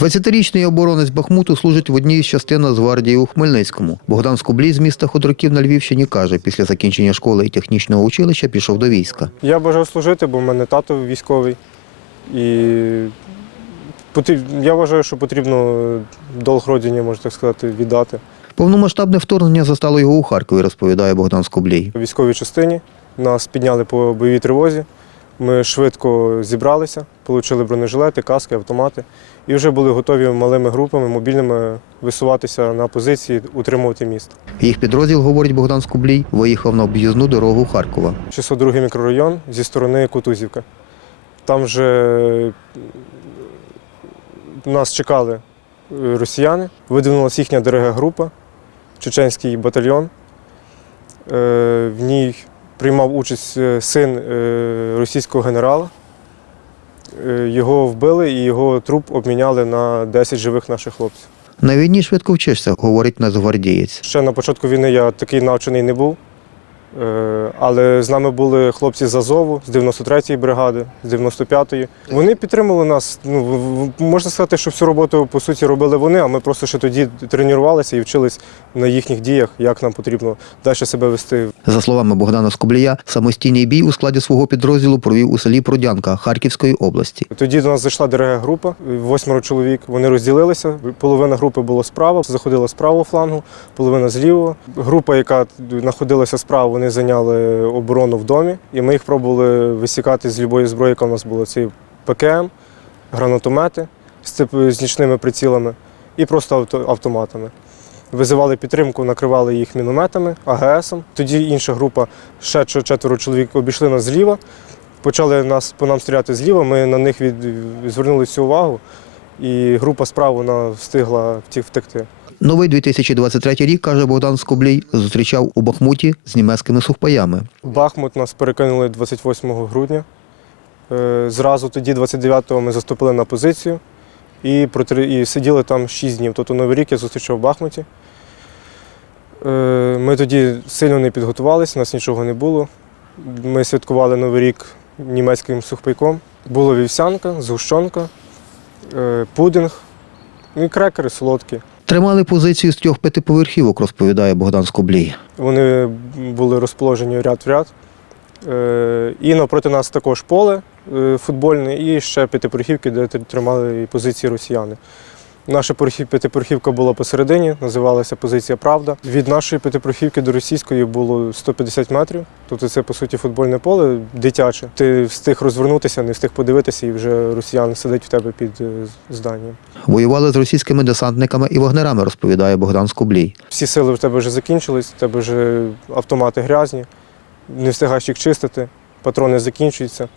20-річний оборонець Бахмуту служить в одній з частин Нацгвардії у Хмельницькому. Богдан Скублій з міста Ходорків на Львівщині каже, після закінчення школи і технічного училища пішов до війська. Я бажав служити, бо в мене тато військовий. І я вважаю, що потрібно долг родині, можна так сказати, віддати. Повномасштабне вторгнення застало його у Харкові, розповідає Богдан Скублій. У військовій частині нас підняли по бойовій тривозі. Ми швидко зібралися, отримали бронежилети, каски, автомати і вже були готові малими групами, мобільними висуватися на позиції, утримувати місто. Їх підрозділ, говорить Богдан Скублій, виїхав на об'їзну дорогу Харкова. 602 мікрорайон зі сторони Кутузівки. Там вже нас чекали росіяни, видвинулася їхня дорога група, чеченський батальйон. Е, В ній приймав участь е, син е, російського генерала. Е, Його вбили і його труп обміняли на 10 живих наших хлопців. На війні швидко вчишся, говорить нацгвардієць. Ще на початку війни я такий навчений не був. Е, Але з нами були хлопці з Азову, з 93-ї бригади, з 95-ї. Вони підтримували нас. Ну, можна сказати, що всю роботу по суті робили вони, а ми просто ще тоді тренувалися і вчились на їхніх діях, як нам потрібно далі себе вести. За словами Богдана Скублія, самостійний бій у складі свого підрозділу провів у селі Продянка Харківської області. Тоді до нас зайшла дорога група, восьмеро чоловік. Вони розділилися. Половина групи була справа, заходила з правого флангу, половина з лівого. Група, яка знаходилася справа, вони зайняли оборону в домі, і ми їх пробували висікати з будь-якої зброї, яка в нас була. Це ПКМ, гранатомети з, нічними прицілами і просто авто- автоматами. Визивали підтримку, накривали їх мінометами, АГСом. Тоді інша група, ще четверо чоловік обійшли нас зліва, почали нас по нам стріляти зліва. Ми на них від, звернули всю увагу, і група справа вона встигла втекти. Новий 2023 рік, каже Богдан Скублій, зустрічав у Бахмуті з німецькими сухпаями. Бахмут нас перекинули 28 грудня. Е, Зразу тоді, 29-го, ми заступили на позицію і, і сиділи там 6 днів. Тобто Новий рік я зустрічав в Бахмуті. Е, Ми тоді сильно не підготувалися, у нас нічого не було. Ми святкували Новий рік німецьким сухпайком. Була вівсянка, згущенка, е, пудинг, ну і крекери солодкі. Тримали позицію з трьох п'ятиповерхівок, розповідає Богдан Скоблій. Вони були розположені ряд в ряд. Е, І навпроти нас також поле е, футбольне, і ще п'ятиповерхівки, де тримали позиції росіяни. Наша порхів- була посередині, називалася позиція Правда. Від нашої п'ятиповерхівки до російської було 150 метрів. Тобто це, по суті, футбольне поле дитяче. Ти встиг розвернутися, не встиг подивитися, і вже росіян сидить в тебе під е, зданням. Воювали з російськими десантниками і вагнерами, розповідає Богдан Скублій. Всі сили в тебе вже закінчились, в тебе вже автомати грязні, не встигаєш їх чистити, патрони закінчуються.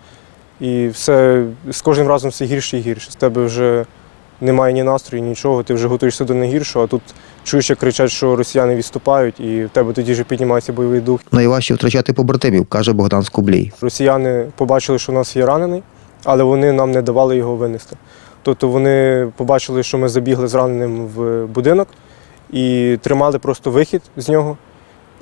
І все з кожним разом все гірше і гірше. З тебе вже немає ні настрою, нічого, ти вже готуєшся до найгіршого, а тут чуєш, як кричать, що росіяни відступають, і в тебе тоді вже піднімається бойовий дух. Найважче втрачати побратимів, каже Богдан Скублій. Росіяни побачили, що у нас є ранений, але вони нам не давали його винести. Тобто вони побачили, що ми забігли з раненим в будинок і тримали просто вихід з нього,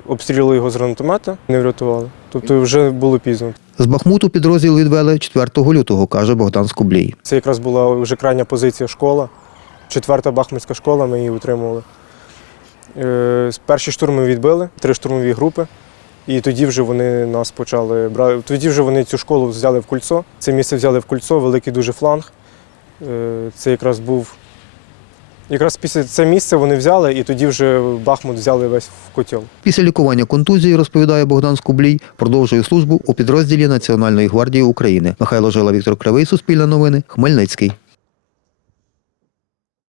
обстрілили його з гранатомета, не врятували. Тобто вже було пізно. З Бахмуту підрозділ відвели 4 лютого, каже Богдан Скублій. Це якраз була вже крайня позиція школа, четверта бахмутська школа, ми її утримували. Е, Перші штурми відбили, три штурмові групи. І тоді вже вони нас почали брати. Тоді вже вони цю школу взяли в кульцо. Це місце взяли в кульцо, великий дуже фланг. Е, Це якраз був. Якраз після це місце вони взяли, і тоді вже Бахмут взяли весь в котел. Після лікування контузії, розповідає Богдан Скублій, продовжує службу у підрозділі Національної гвардії України. Михайло Жила, Віктор Кривий, Суспільне новини, Хмельницький.